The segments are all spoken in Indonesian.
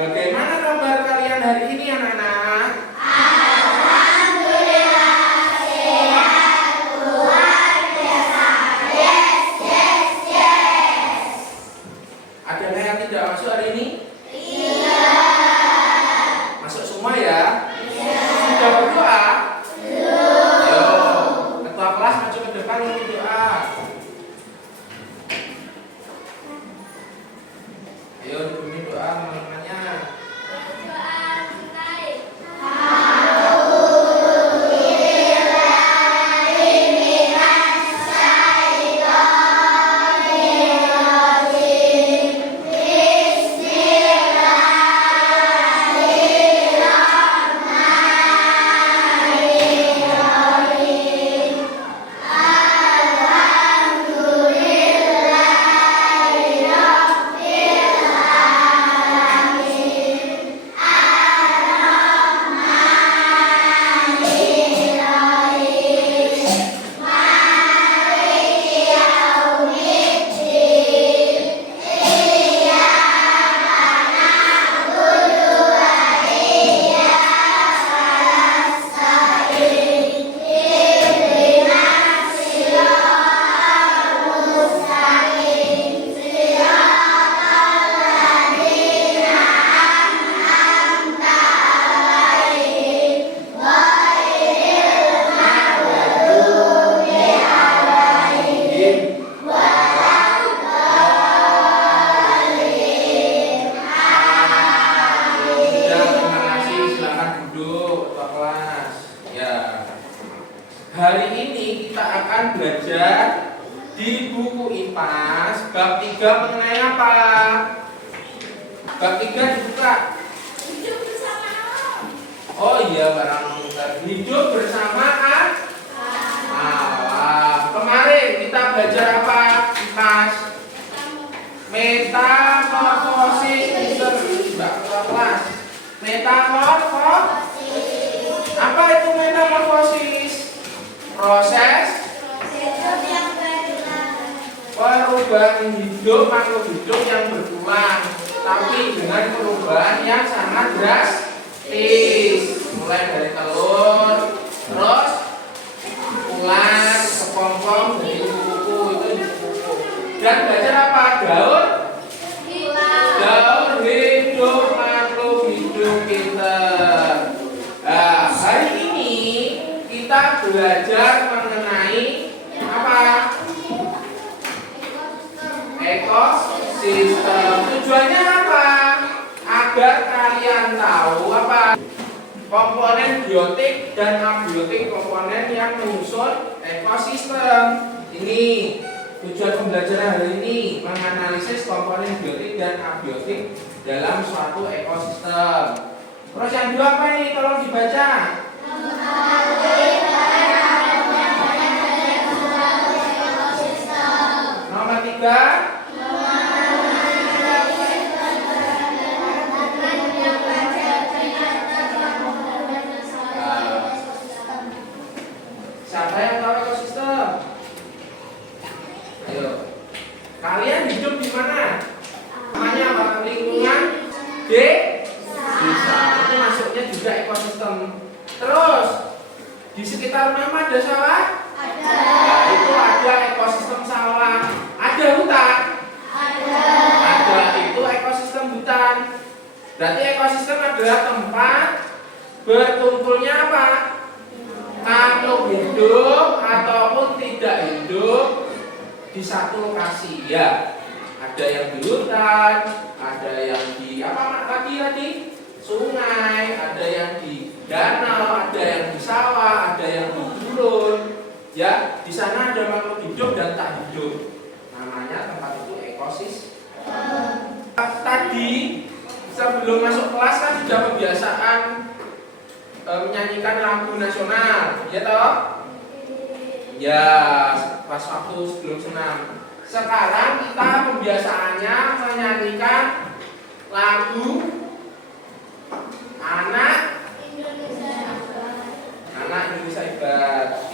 Bagaimana kabar kalian hari ini anak-anak? Alhamdulillah sehat, luar biasa. Yes, yes, yes. Ada yang tidak masuk hari ini? Iya. Masuk semua ya? Iya. Sudah berdoa? Belum. Ayo, ketua kelas maju ke depan untuk doa. Ayo diberi doa teman-temannya. Hari ini kita akan belajar di buku IPAS bab 3 mengenai apa? Bab 3 dibuka. Hidup bersama Allah. Oh iya, barang hidup bersama Allah. Kemarin kita belajar apa? IPAS metamorfosis. Mbak ketua kelas. Metamorfosis. Apa itu metamorfosis? Proses Hidup yang berulang. perubahan hidup makhluk hidup yang berulang, tapi dengan perubahan yang sangat drastis, mulai dari telur, terus ular, kepompong, jadi kuku-kuku itu kuku. Dan belajar apa? Daur hidup makhluk hidup kita. Nah, hari ini kita belajar mengenai apa? Ekosistem. Tujuannya apa? Agar kalian tahu apa komponen biotik dan abiotik komponen yang menyusun ekosistem. Ini tujuan pembelajaran hari ini, menganalisis komponen biotik dan abiotik dalam suatu ekosistem. Terus yang kedua apa ini? Tolong dibaca. Nomor 3. Siapa yang tahu ekosistem? Ayo. Kalian hidup di mana? Namanya apa? Lingkungan desa. Itu masuknya juga ekosistem. Terus di sekitar rumah ada sawah? Ada. Nah, itu ada ekosistem sawah. Ada hutan? Ada. Itu ekosistem hutan. Berarti ekosistem adalah tempat berkumpulnya apa? Makhluk hidup ataupun tidak hidup di satu lokasi. Ya, ada yang di hutan, ada yang di apa tadi? Sungai, ada yang di danau, ada yang di sawah, ada yang di gurun. Ya, di sana ada makhluk hidup dan tak hidup. Namanya tempat itu ekosistem. Tadi sebelum masuk kelas kan sudah kebiasaan menyanyikan lagu nasional, ya toh? Ya, pas waktu sebelum senam. Sekarang kita pembiasaannya menyanyikan lagu anak Indonesia Hebat.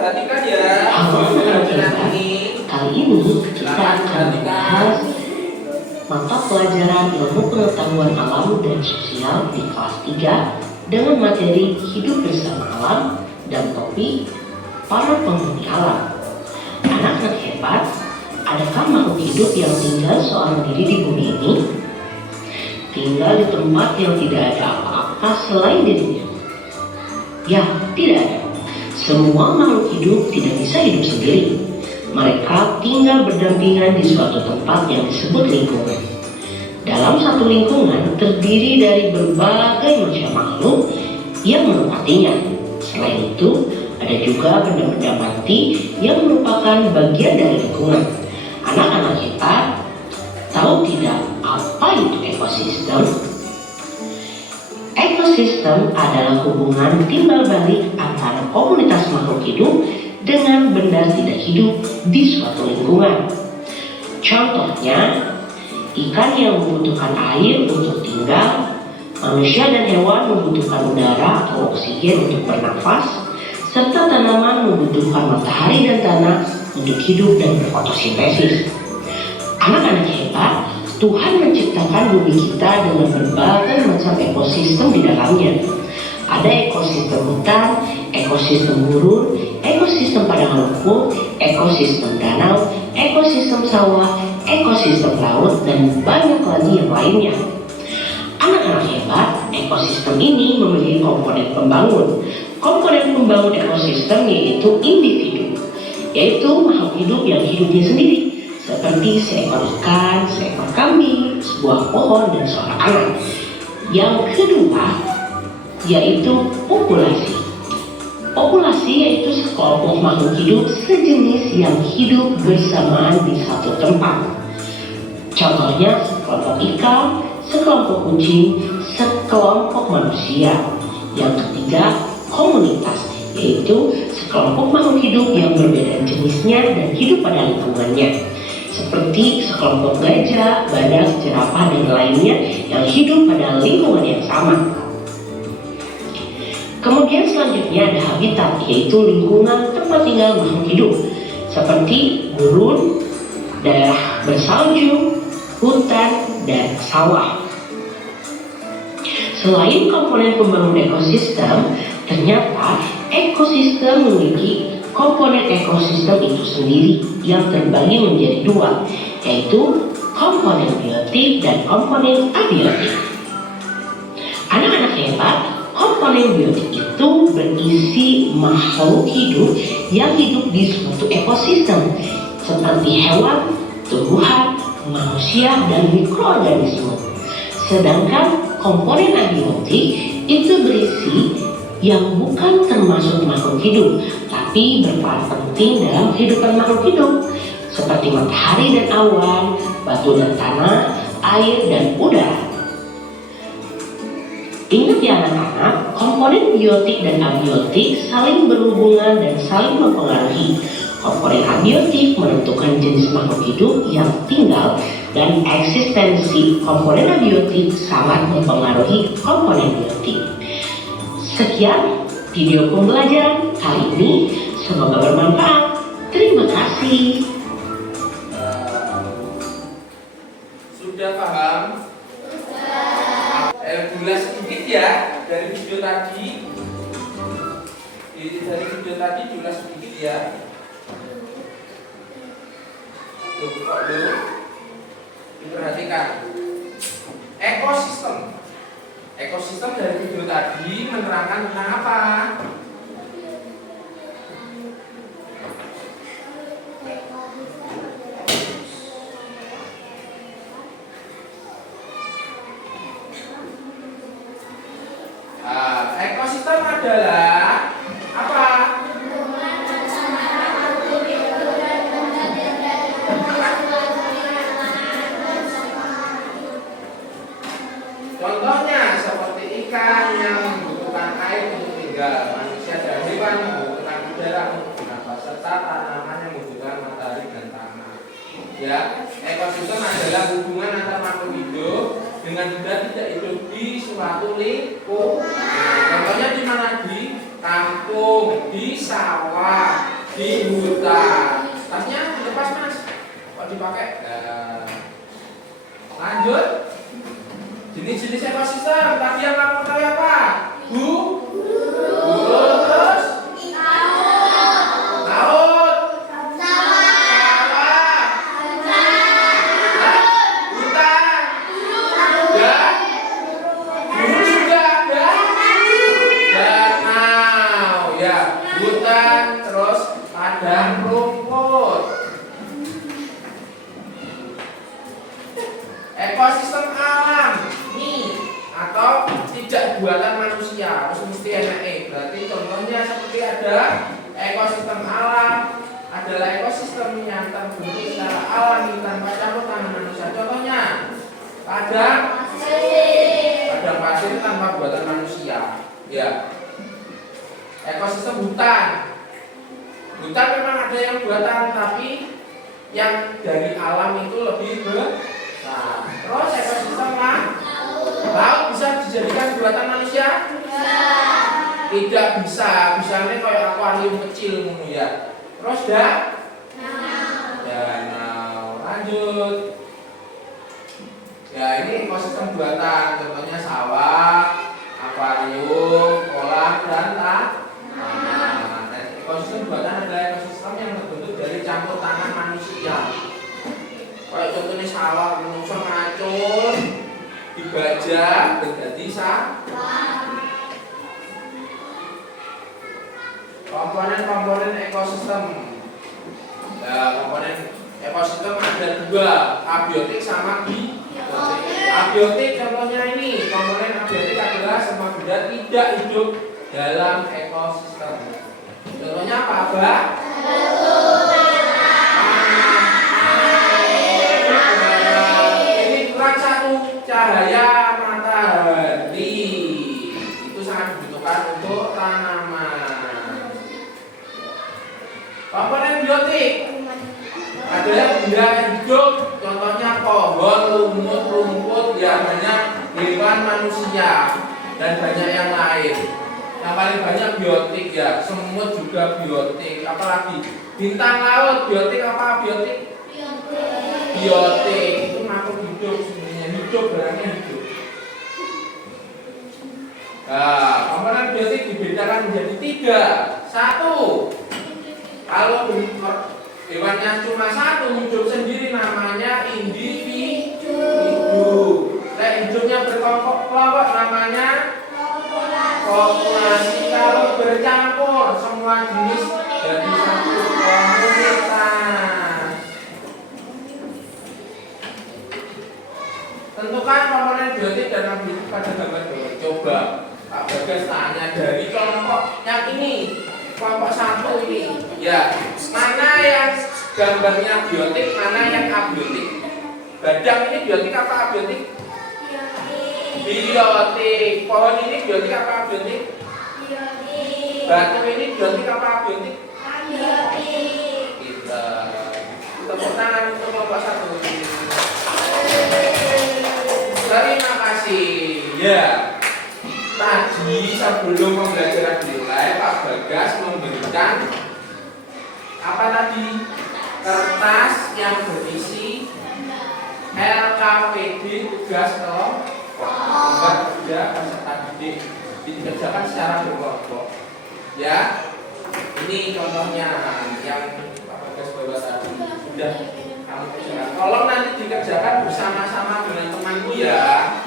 perhatikan ya. Halo Pelajaran anak-anak, ini. kali ini kita akan membahas mata pelajaran ilmu pengetahuan alam dan sosial di kelas 3 dengan materi hidup bersama alam dan topik para penghuni alam. Anak-anak hebat, adakah makhluk hidup yang tinggal seorang diri di bumi ini? Tinggal di tempat yang tidak ada apa-apa selain dirinya? Ya, tidak ada. Semua makhluk hidup tidak bisa hidup sendiri. Mereka tinggal berdampingan di suatu tempat yang disebut lingkungan. Dalam satu lingkungan terdiri dari berbagai macam makhluk yang menempatinya. Selain itu, ada juga benda-benda mati yang merupakan bagian dari lingkungan. Anak-anak hebat, tahu tidak apa itu ekosistem? Ekosistem adalah hubungan timbal balik antara komunitas makhluk hidup dengan benda tidak hidup di suatu lingkungan. Contohnya, ikan yang membutuhkan air untuk tinggal, manusia dan hewan membutuhkan udara atau oksigen untuk bernafas, serta tanaman membutuhkan matahari dan tanah untuk hidup dan berfotosintesis. Anak-anak hebat, Tuhan menciptakan bumi kita dengan berbagai macam ekosistem di dalamnya. Ada ekosistem hutan, ekosistem gurun, ekosistem padang rumput, ekosistem danau, ekosistem sawah, ekosistem laut, dan banyak lagi yang lainnya. Anak-anak hebat, ekosistem ini memiliki komponen pembangun. Komponen pembangun ekosistem yaitu individu, yaitu makhluk hidup yang hidupnya sendiri, seperti seekor ikan, seekor kambing, sebuah pohon, dan seorang anak. Yang kedua, yaitu populasi. Populasi yaitu sekelompok makhluk hidup sejenis yang hidup bersamaan di satu tempat. Contohnya sekelompok ikan, sekelompok kucing, sekelompok manusia. Yang ketiga, komunitas, yaitu sekelompok makhluk hidup yang berbeda jenisnya dan hidup pada lingkungannya, seperti sekelompok gajah, badak, jerapah, dan lainnya yang hidup pada lingkungan yang sama. Kemudian selanjutnya ada habitat, yaitu lingkungan tempat tinggal makhluk hidup, seperti gurun, daerah bersalju, hutan, dan sawah. Selain komponen pembangun ekosistem, ternyata ekosistem memiliki komponen ekosistem itu sendiri yang terbagi menjadi dua, yaitu komponen biotik dan komponen abiotik. Anak-anak hebat, komponen biotik itu berisi makhluk hidup yang hidup di suatu ekosistem, seperti hewan, tumbuhan, manusia, dan mikroorganisme. Sedangkan komponen abiotik itu berisi yang bukan termasuk makhluk hidup, tapi berperan penting dalam kehidupan makhluk hidup, seperti matahari dan awan, batu dan tanah, air dan udara. Ingat ya anak-anak, komponen biotik dan abiotik saling berhubungan dan saling mempengaruhi. Komponen abiotik menentukan jenis makhluk hidup yang tinggal, dan eksistensi komponen abiotik sangat mempengaruhi komponen biotik. Sekian video pembelajaran kali ini, semoga bermanfaat. Terima kasih. Sudah paham? Ulas sedikit ya dari video tadi. Dari video tadi diulas sedikit ya. Kok dulu diperhatikan. Ekosistem dari video tadi menerangkan tentang apa? Ekosistem adalah apa? Contohnya seperti ikan yang membutuhkan air untuk tinggal, manusia dan hewan membutuhkan udara untuk bernafas, serta tanaman yang membutuhkan matahari dan tanah. Ya, ekosistem adalah hubungan antar makhluk hidup dengan benda tidak hidup di suatu lingkungan. Contohnya di mana di kampung, di sawah, di hutan. Tasnya dilepas mas, kok dipakai? Nah, lanjut. Jenis-jenis ekosistem tadi yang kamu tahu apa? Burung, terus laut, sawah, hutan, dan gunung juga ada, danau, ya, hutan, terus padang rumput. Ekosistem alam nih atau tidak buatan manusia harus mesti enak. Berarti contohnya seperti ada ekosistem alam adalah ekosistem yang terbentuk secara alami tanpa campur tangan manusia. Contohnya padang pasir tanpa buatan manusia. Ya. Ekosistem hutan. Hutan memang ada yang buatan tapi yang dari alam itu lebih besar. Terus ekosistem laut bisa dijadikan buatan manusia? Tidak bisa. Bisanya kayak akuarium kecil ngono ya. Terus danau. Lanjut. Ya ini ekosistem buatan. Contohnya sawah, akuarium, kolam dan tanah. Ekosistem buatan adalah ekosistem yang terbentuk dari campur tangan manusia. Kayak contohnya sawah, manusia ngacur, dibajak, menjadi sawah. Komponen-komponen ekosistem. Nah, komponen ekosistem ada dua, abiotik sama biotik. Abiotik contohnya ini, komponen abiotik adalah semua benda tidak hidup dalam ekosistem. Contohnya apa, Abah? Cahaya matahari itu sangat dibutuhkan untuk tanaman. Komponen biotik adalah benda hidup, contohnya pohon, lumut, rumput, ya banyak hewan, manusia dan banyak yang lain. Yang paling banyak biotik ya, semut juga biotik. Apalagi bintang laut biotik apa biotik? Biotik itu makhluk hidup. Hidup berarti hidup. Nah, komponen biotik dibedakan menjadi 3. 1. Kalau hewannya cuma satu hidup sendiri namanya individu. Hidupnya berkelompok namanya populasi. Kalau bercampur semua jenis jadi satu komunitas. Tentukan komponen biotik dan abiotik pada gambar bawah. Coba Pak Bagas tanya dari kelompok yang ini, kelompok 1 ini, ya mana yang gambarnya biotik, mana yang abiotik? Badang ini biotik apa abiotik? Biotik. Pohon ini biotik apa abiotik? Batu ini biotik apa abiotik? Kita tepuk tangan untuk kelompok 1. Terima kasih. Ya, tadi sebelum pembelajaran dimulai, Pak Bagas memberikan apa tadi? Kertas yang berisi LKPD tugas kelompok kerja peserta didik dikerjakan secara berkelompok. Ya, ini contohnya yang Pak Bagas bawa tadi sudah kamu kerjakan. Tolong nanti dikerjakan bersama-sama dengan temanku ya.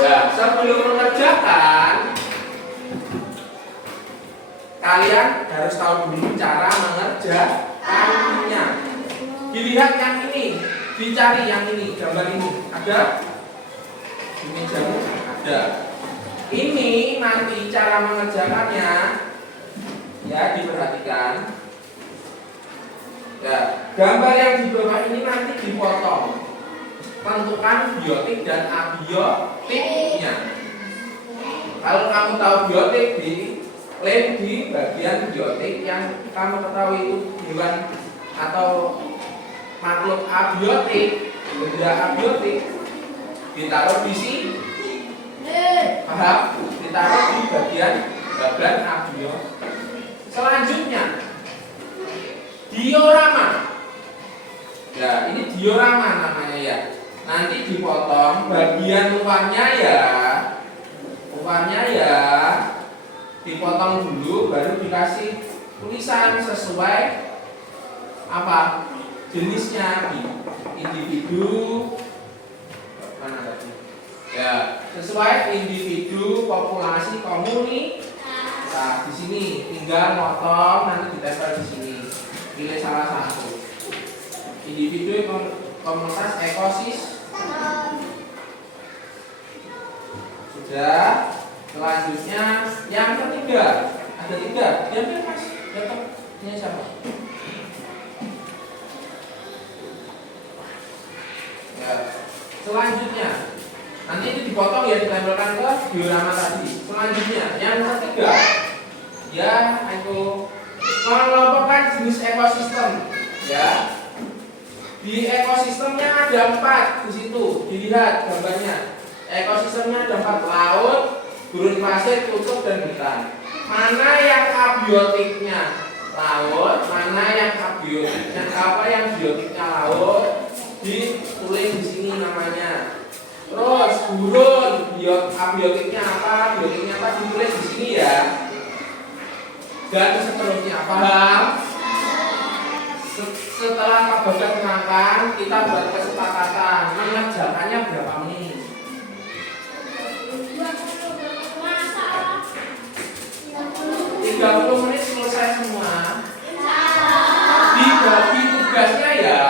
Nah, sebelum mengerjakan, kalian harus tahu dulu cara mengerjakannya. Dilihat yang ini, dicari yang ini, gambar ini ada. Ini jamu ada. Ini nanti cara mengerjakannya, ya diperhatikan. Ya, gambar yang di bawah ini nanti dipotong. Tentukan biotik dan abiotiknya. Kalau kamu tahu biotik, klaim di bagian biotik yang kamu ketahui itu hewan atau makhluk abiotik, benda abiotik, ditaruh di sini. Paham? Ditaruh di bagian bagan abio. Selanjutnya diorama. Ya, ini diorama namanya ya. Nanti dipotong bagian luarnya ya, dipotong dulu, baru dikasih tulisan sesuai apa jenisnya, individu mana tadi? Ya, sesuai individu, populasi, komunitas. Nah, di sini tinggal motong, nanti ditempel di sini. Pilih salah satu. Individu, komunitas, ekosistem. Sudah. Selanjutnya yang ketiga, ada 3. Diambil Mas. Datang. Ini siapa? Ya. Selanjutnya nanti itu dipotong ya, ditempelkan ke diorama tadi. Selanjutnya yang ketiga, ya aku mengelompokkan jenis ekosistem. Ya, di ekosistemnya ada 4 di situ. Dilihat gambarnya. Ekosistemnya ada 4: laut, gurun pasir, kutub, dan hutan. Mana yang abiotiknya laut, mana yang abiotiknya biotiknya laut, ditulis di sini namanya. Terus gurun, abiotiknya apa, ditulis di sini ya. Dan seterusnya, paham? Setelah Pak Bagas terangkan, kita buat kesepakatan mengerjakannya berapa menit. 30 menit selesai semua. Dibagi tugasnya ya.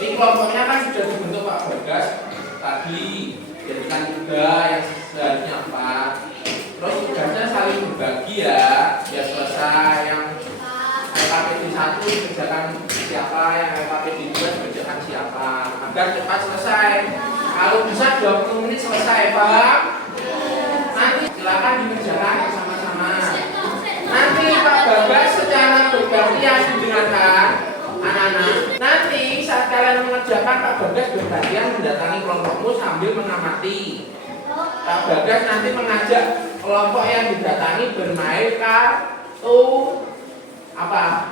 Ini kelompoknya kan sudah dibentuk Pak Bagas tadi, jadikan 3 yang seharusnya 4. Terus tugasnya saling berbagi ya, biar selesai. Yang LKPD 1 dikerjakan siapa, yang LKPD 2 dikerjakan siapa, agar cepat selesai. Kalau bisa 20 menit selesai, paham? Nanti silakan dikerjakan bersama-sama. Nanti Pak Bagas secara bergantian mendengarkan anak-anak. Nanti saat kalian mengerjakan, Pak Bagas bergantian mendatangi kelompokmu sambil mengamati. Pak Bagas nanti mengajak kelompok yang didatangi bermain kartu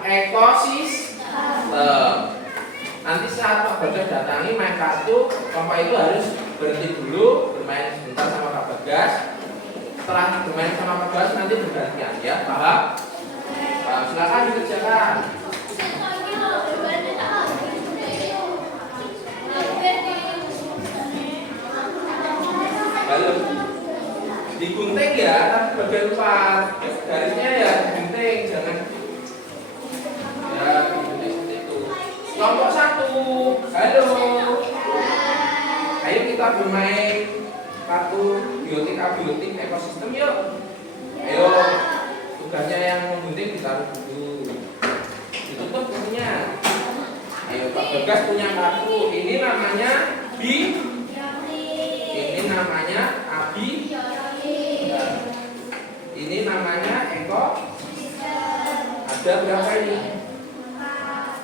ekosistem. Nanti saat Pak Bagas datangi main kartu, kelompok itu harus berhenti dulu bermain sebentar sama Pak Bagas. Setelah bermain sama Pak Bagas nanti bergantian ya, paham? Silakan dikerjakan. Lalu digunting ya, tapi bagian luar garisnya ya digunting, jangan ya digunting seperti itu. Kelompok 1, halo. Ayo kita bermain kartu biotik abiotik ekosistem yuk. Ayo, tugasnya yang menggunting ditaruh dulu. Ditutup kartunya. Ayo Pak Bagas punya kartu. Ini namanya ini namanya abi. Ini namanya eko. Ada berapa ini?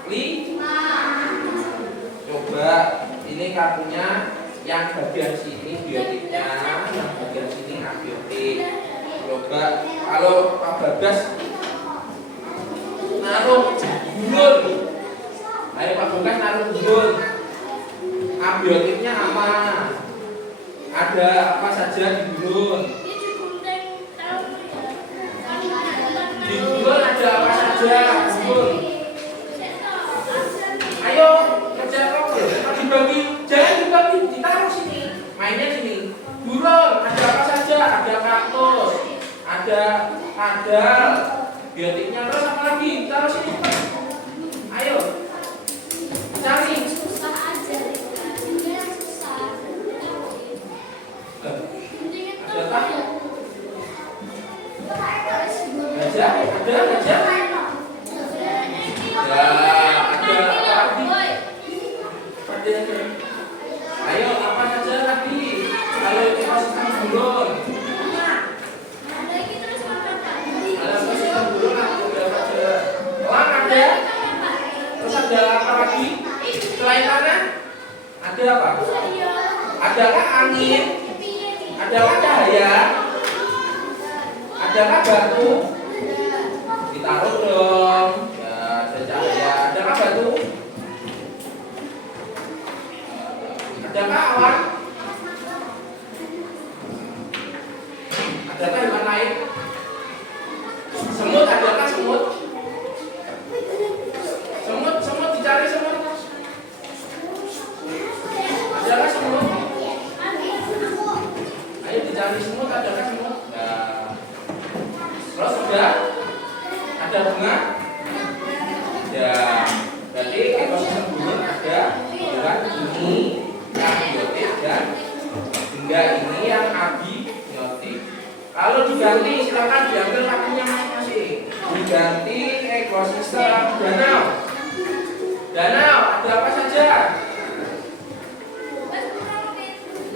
5. Coba ini kartunya, yang bagian sini biotiknya, yang bagian sini abiotik. Coba kalau Pak Bagas naruh gurun, ayo Pak Bagas naruh gurun, abiotiknya apa? Ada apa saja di gurun? Di gurun ada apa saja? Gurun. Ayo kerja kok, dibagi, jangan dibagi, ditaruh sini, mainnya sini. Gurun ada apa saja? Ada kaktus, ada kadal, biotiknya, terus apa lagi? Taruh sini. Ayo cari. Ada apa? Gajah, ada gajah. Ya, ada apa lagi? Ayo apa saja lagi? Kalau ekosistem gurun, ada ekosistem gurun, ada saja. Elang ada. Terus ada apa lagi? Selain tanah, ada apa? Adakah angin? Adakah cahaya? Adakah batu? Ditaruh dong. Ya, ada cahaya. Adakah batu? Adakah awan? Adakah hewan lain? Semut, adakah semut? Semut dicari semut. Adakah semut? Ayo dicari semut, adakah semut? Nah. Terus sudah ada bunga? Ya, berarti ekosistem gunung ada hewan ini yang biotik dan benda ini yang abiotik. Kalau diganti silakan diambil kakinya masing-masing. Diganti ekosistem danau. Danau ada apa saja?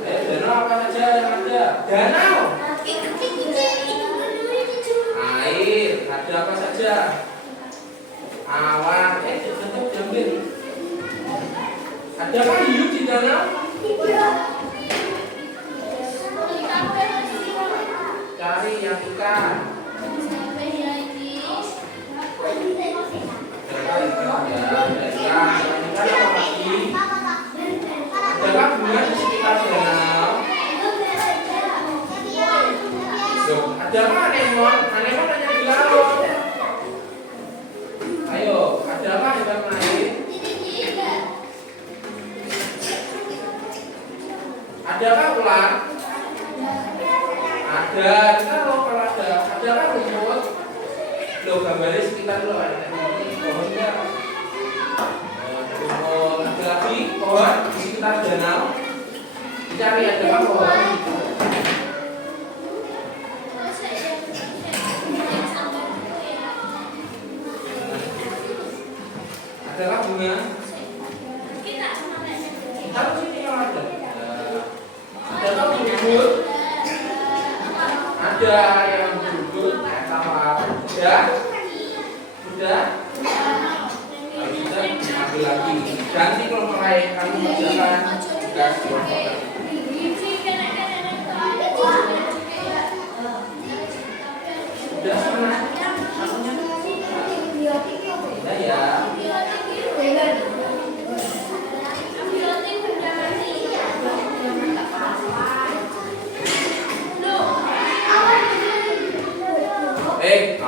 Danau apa saja yang ada? Danau. Air ada apa saja? Awan. Tetap diambil. Adakah hiu di danau? Cari yang ikan. Adakah bunga di sekitar danau? Adakah anemon? Anemon hanya di laut. Ayo, adakah hewan lain? Adakah ular? Ada. Kalau ada. Adakah rumput? Lo gambarnya sekitar lo ada pohonnya. Pohon ada lagi pohon di sekitar danau. Dicari adakah pohon? Adakah bunga? Taruh sini yang ada. Adakah bubur? Ada yang bubur sama sudah? Sudah? Kalau sudah ambil lagi. Ganti kelompok lain kamu kerjakan tugas kelompok lain. Sudah sana? Sudah ya.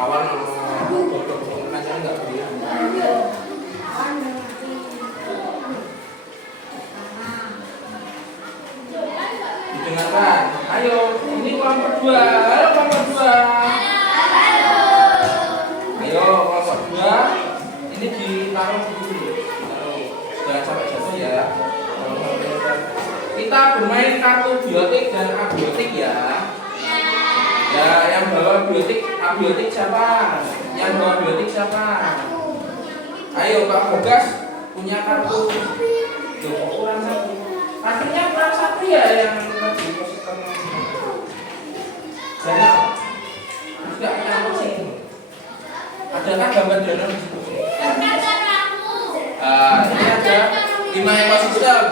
Awan macam enggak bilang. Didengarkan. Ayo, ini kelompok 2. Halo kelompok 2. Ayo kelompok 2. Ini ditaruh dulu. Jangan sampai jatuh ya. Kita bermain kartu biotik dan abiotik ya. Ya, yang bawa biotik, abiotik siapa? Yang bawa biotik siapa? Ayo Pak Bagas punya kartu. Loh, kurang 1. Akhirnya kurang 1 ya yang tadi ekosistem. Danau. Enggak nyambung sih. Adakah gambar danau di situ? Ini ada 5 ekosistem.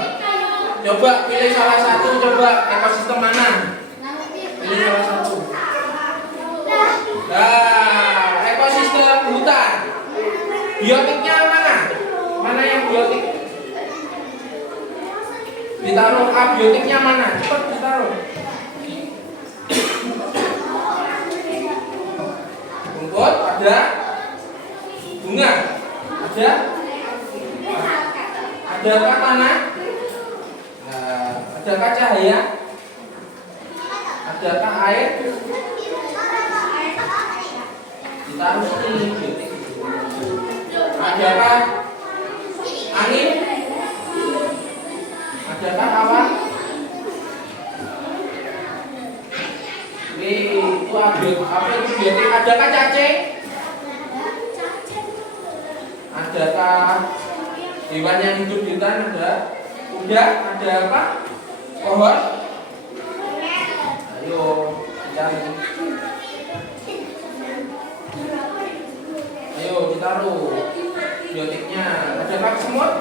Coba pilih salah satu, coba ekosistem mana? Pilih salah satu. Nah, ekosistem hutan. Biotiknya mana? Mana yang biotik? Ditaruh. Abiotiknya mana? Cepat ditaruh. Rumput ada. Bunga ada. Adakah tanah? Nah, adakah cahaya? Adakah air? Ditaruh sini. Adakah angin? Adakah awan? Itu apa itu biotik? Adakah cacing? Adakah hewan yang hidup di hutan? Ada. Udah, ada apa? Pohon? Ayo cari. Ayo ditaruh biotiknya. Adakah semut?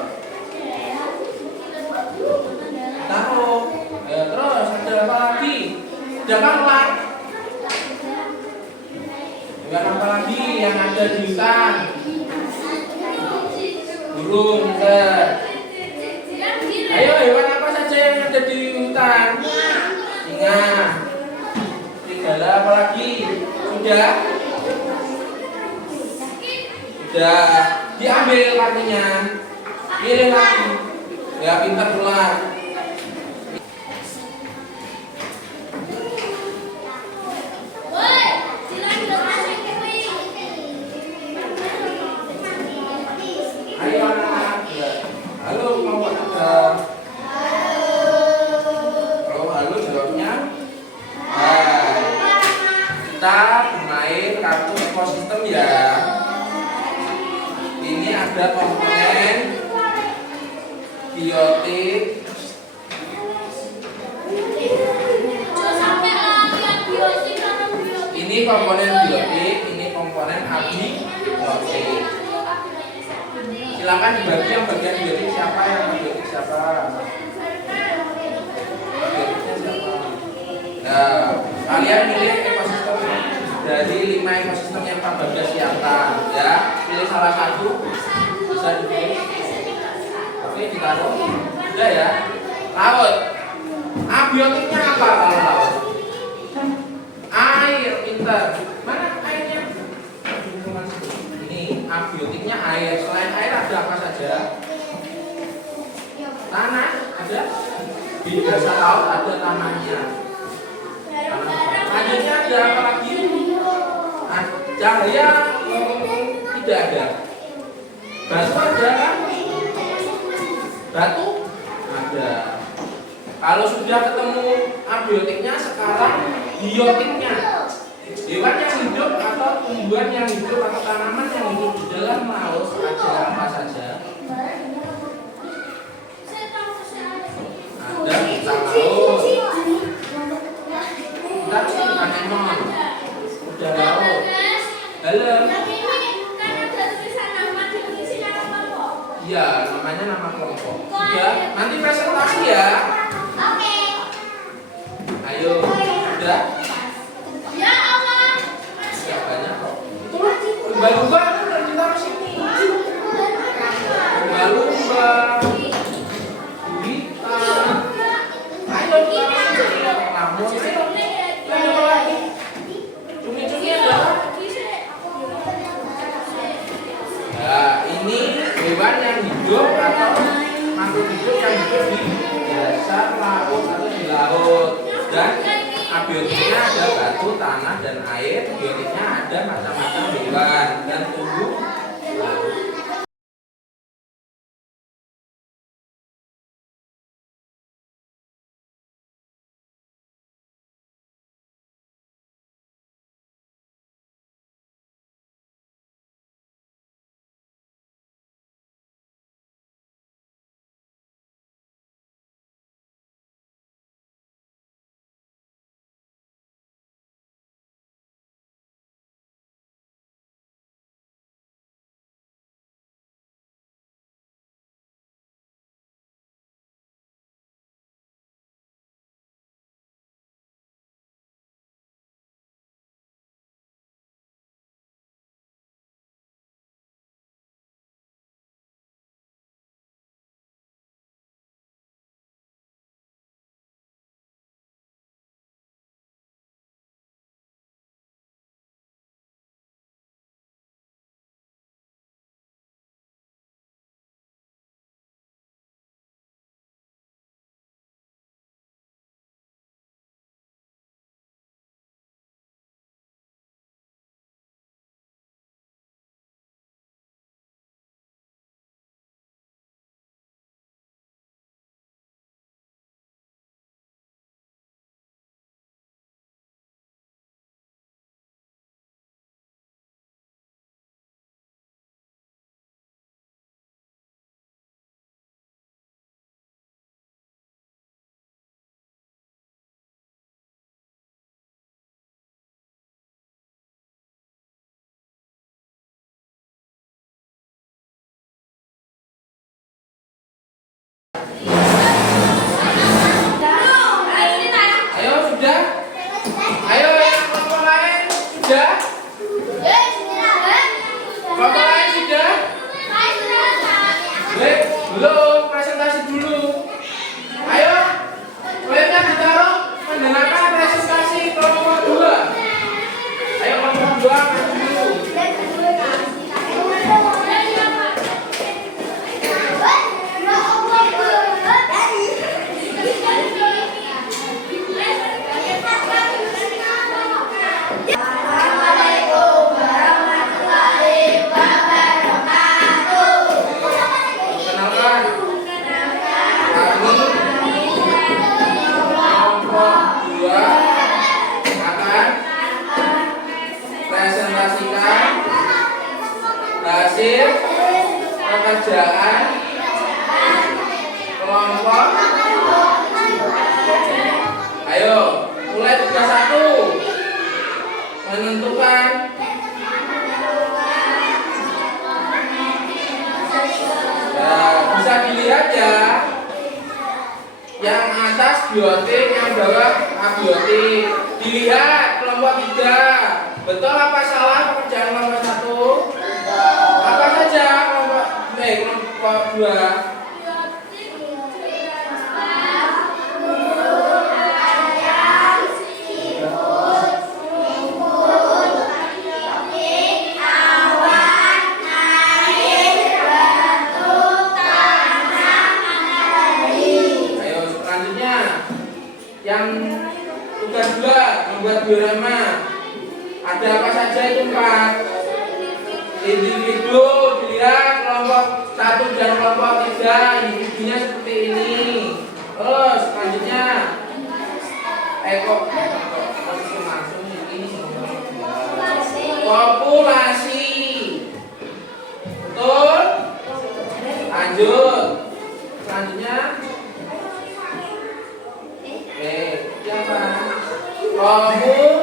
Taruh. Ayo terus ada apa lagi? Adakah ular? Hewan apa lagi yang ada di hutan? Burung, pinter. Ayo, hewan apa saja yang ada di hutan? Singa. Serigala apa lagi? Sudah? Sudah. Diambil kartunya. Pilih lagi. Ya, pintar pula. Ayo anak-anak. Halo, mau ada? Kalau halo jawabnya. Hai. Kita bermain kartu ekosistem ya. Ini ada komponen biotik. Ini komponen biotik, ini komponen abiotik. Silakan dibagi yang bagian biotik siapa, yang biotik siapa. Biotiknya siapa? Nah, kalian pilih ekosistem dari 5 ekosistem yang Pak Bagas siapkan ya. Pilih salah satu, bisa dipilih. Oke, ditaruh. Udah ya. Laut. Abiotiknya apa kalau laut? Air, pintar. Mana airnya? Ini abiotiknya air. Selain air ada apa saja? Tanah ada. Di dasar laut ada tanahnya. Lanjutnya ada apa lagi? Cahaya tidak ada. Batu ada kan? Batu ada. Kalau sudah ketemu abiotiknya, sekarang biotiknya. Hewan yang hidup atau tumbuhan yang hidup atau tanaman yang hidup di dalam laut ada apa saja? Ada bintang laut. Kita bukan emon. Udah laut. Halo. Iya, namanya nama kelompok. Sudah, nanti presentasi ya. Ayo, sudah. Sudah banyak kok. Itu lumba-lumba udah ditaruh sini. Lumba-lumba. Gurita. Ayo kita lamun. Ayo. Ayo lagi. Cumi-cumi ada. Nah, ini hewan yang hidup atau makhluk hidup yang hidup di dasar laut atau di laut. Dan abiotiknya ada batu, tanah, dan air. Biotiknya ada macam-macam hewan dan tumbuh. pekerjaan kelompok. Ayo, mulai tugas 1. Menentukan. Nah, bisa dilihat ya. Yang atas biotik, yang bawah abiotik. Dilihat kelompok 3. Betul apa salah pekerjaan kelompok 1? Apa saja kelompok 2? Ayo selanjutnya. Yang tugas 2 membuat diorama. Ada apa saja itu 4 individu. Dilihat kelompok 1 dan kelompok 3 individunya seperti ini. Terus selanjutnya populasi. Betul? Lanjut. Selanjutnya siapa? Komunitas.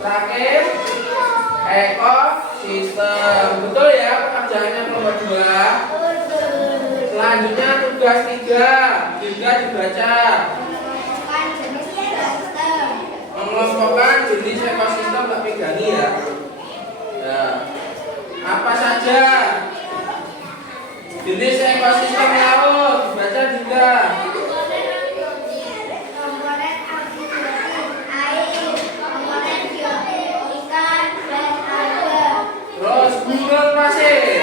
Terakhir ekosistem. Betul ya pekerjaannya kelompok 2. Selanjutnya tugas 3 juga dibaca. Mengelompokkan jenis ekosistem tak pegangi ya. Nah, apa saja jenis ekosistem laut dibaca juga. Terus gurun pasir.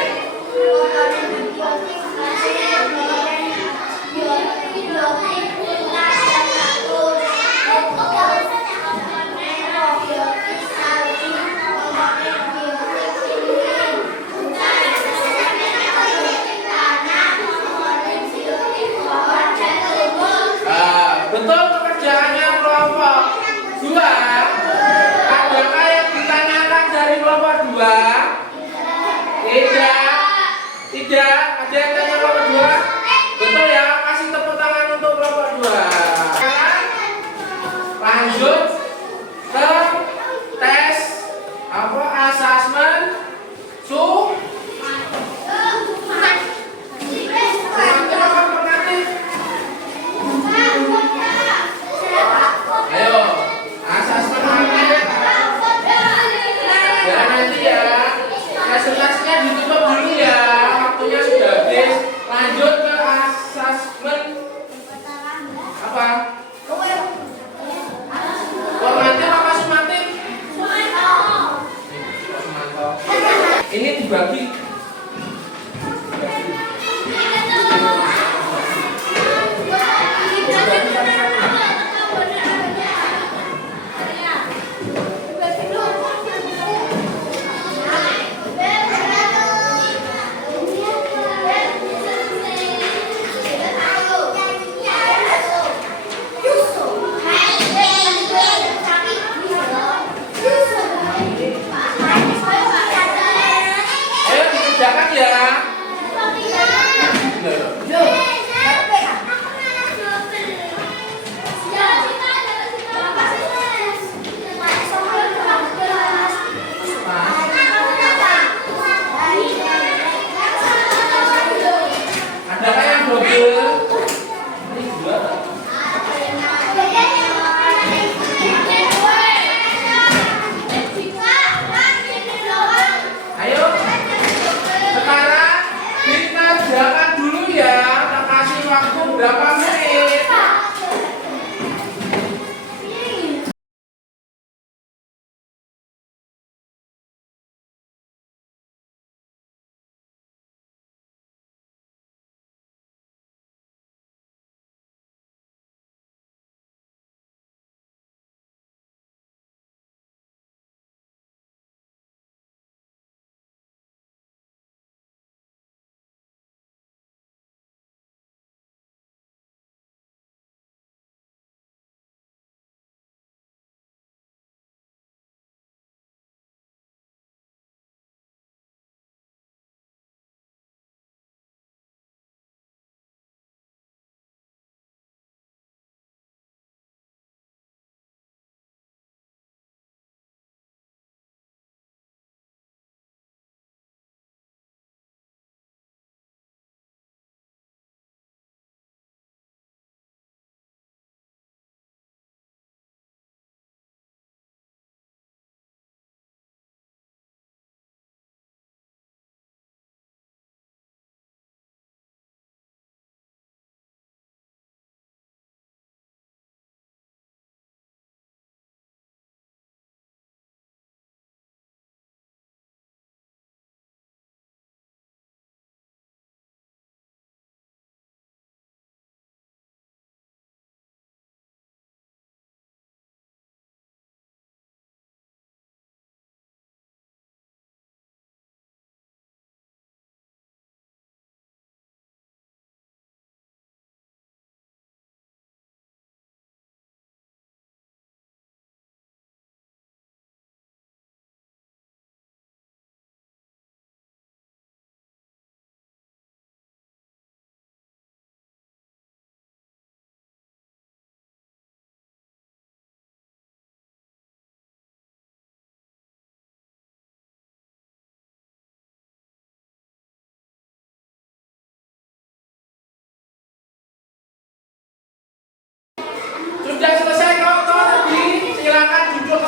Betul pekerjaannya kelompok 2. Adakah yang ditanyakan dari kelompok 2? Tidak. Tidak. Ada yang tanya kelompok 2? Betul ya. Kasih tepuk tangan untuk kelompok 2. Lanjut ke tes asesmen Ayo, asesmen market. Ya nanti ya, presentasinya ditutup dulu ya, waktunya sudah habis.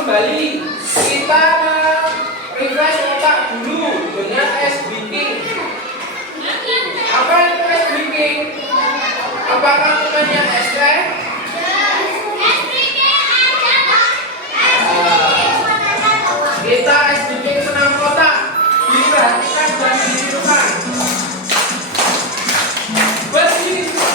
kembali. Kita refresh otak dulu dengan ice breaking. Apa itu ice breaking? Apakah namanya es teh? Kita ice breaking senam otak. Diperhatikan dan ditirukan. Berdiri semua.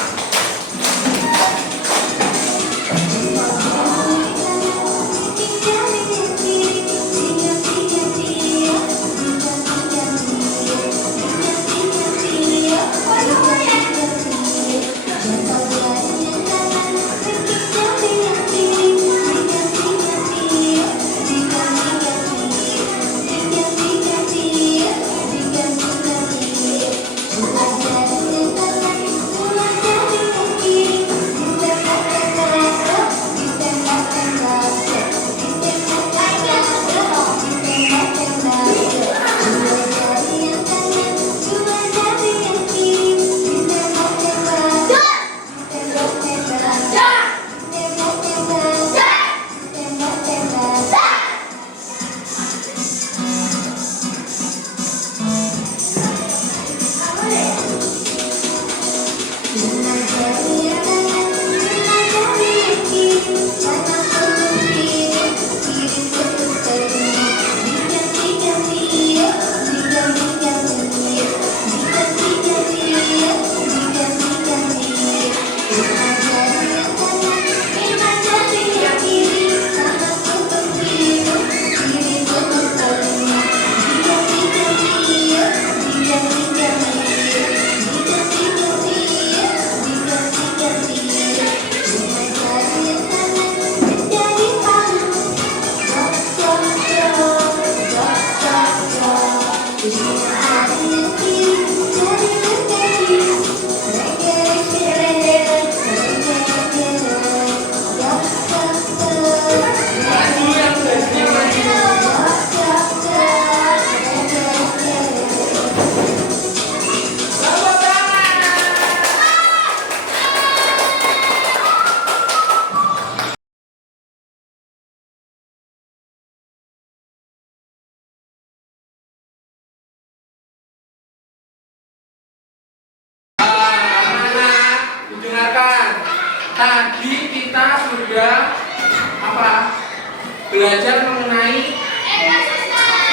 Tadi kita sudah belajar mengenai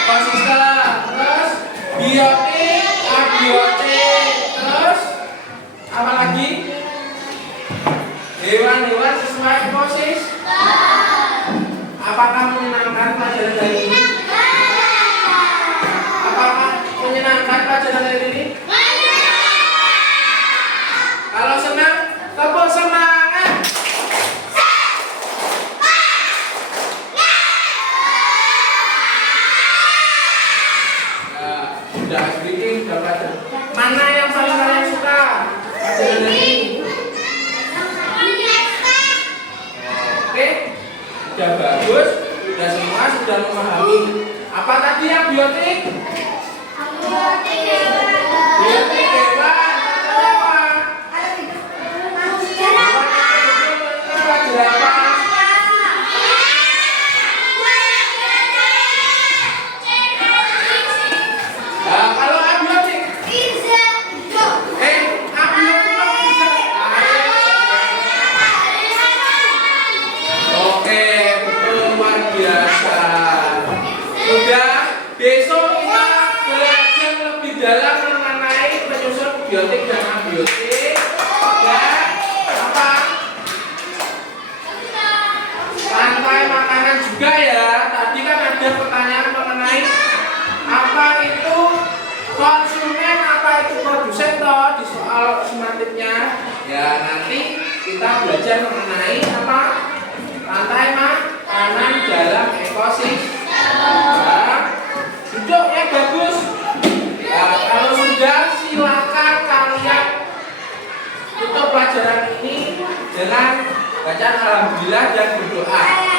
ekosistem, terus biotik, abiotik, terus apa lagi? Hewan-hewan sesuai ekosistem. Apakah menyenangkan pelajaran hari ini? Apakah menyenangkan pelajaran hari ini? Kalau senang, tepuk semangat. Sudah speaking, sudah belajar. Mana yang paling kalian suka? Pelajaran ini. Oke, sudah bagus. Sudah semua sudah memahami. Apa tadi yang biotik? Biotik hewan. Besok kita belajar lebih dalam mengenai penyusun biotik dan abiotik dan apa? Rantai makanan juga ya. Tadi kan ada pertanyaan mengenai apa itu konsumen, apa itu produsen toh di soal sumatifnya. Ya nanti kita belajar mengenai apa? Rantai makanan dalam ekosistem. Duduk yang bagus. Nah, kalau sudah silakan kalian tutup pelajaran ini dengan bacaan alhamdulillah dan berdoa.